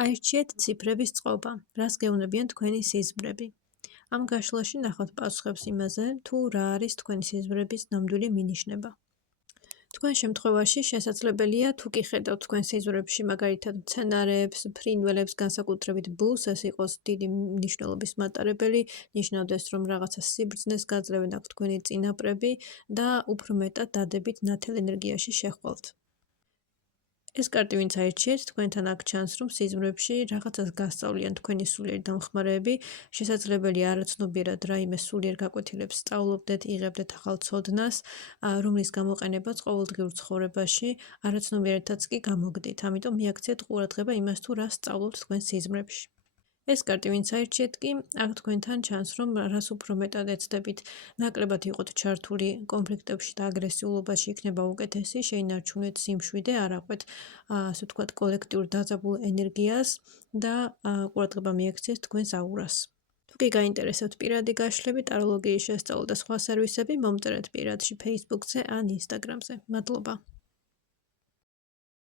აირჩიეთ ციფრების წყობა, რას გეუბნებიან თქვენი სიზმრები. ამ გაშლაში ნახავთ პასუხებს იმაზე, თუ რა არის თქვენი სიზმრების ნამდვილი მინიშნება. თქვენ შემთხვევაში შესაძლებელია თუ კი ხედავთ თქვენ სიზმრებში მაგალითად მცენარეებს, ფრინველებს, განსაკუთრებით ბუს, ეს იყოს დიდი მნიშვნელობის მატარებელი, ნიშნავდეს, რომ რაღაცა სიბრძნეს გაძლევენ აქვს თქვენი წინაპრები და უფრო მეტად დადებით ნათელ ენერგიაში შეხვალთ. ეს კარტი ვინც აირჩიეთ, თქვენთან აქ ჩანს, რომ სიზმრებში რაღაცას გასწავლიან თქვენი სულიერი დამხმარეები, შესაძლებელია არაცნობიერად რაიმე სულიერ გაკვეთილებს სწავლობდეთ, იღებდეთ ახალ ცოდნას, რომლის გამოყენებაც ყოველდღიურ ცხოვრებაში არაცნობიერადაც კი გამოგდით. ამიტომ მიაქციეთ ყურადღება იმას, თუ რა სწავლობთ თქვენ სიზმრებში. ეს კარტი ვინც აირჩიეთ კი, აქ თქვენთან ჩანს, რომ რას უფრო მეტად ეცდებით, ნაკლებად იყოთ ჩართული კონფლიქტებში და აგრესიულობაში იქნება უკეთესი, შეინარჩუნეთ სიმშვიდე, არ აყვეთ, ასე ვთქვათ, კოლექტიურ დაძაბულ ენერგიას და ყურადღება მიაქციეთ თქვენს აურას. თუ კი გაინტერესებთ პირადი გაშლები, ტაროლოგიის შესწავლა და სხვა სერვისები, მომწერეთ პირადში Facebook-ზე ან Instagram-ზე. მადლობა.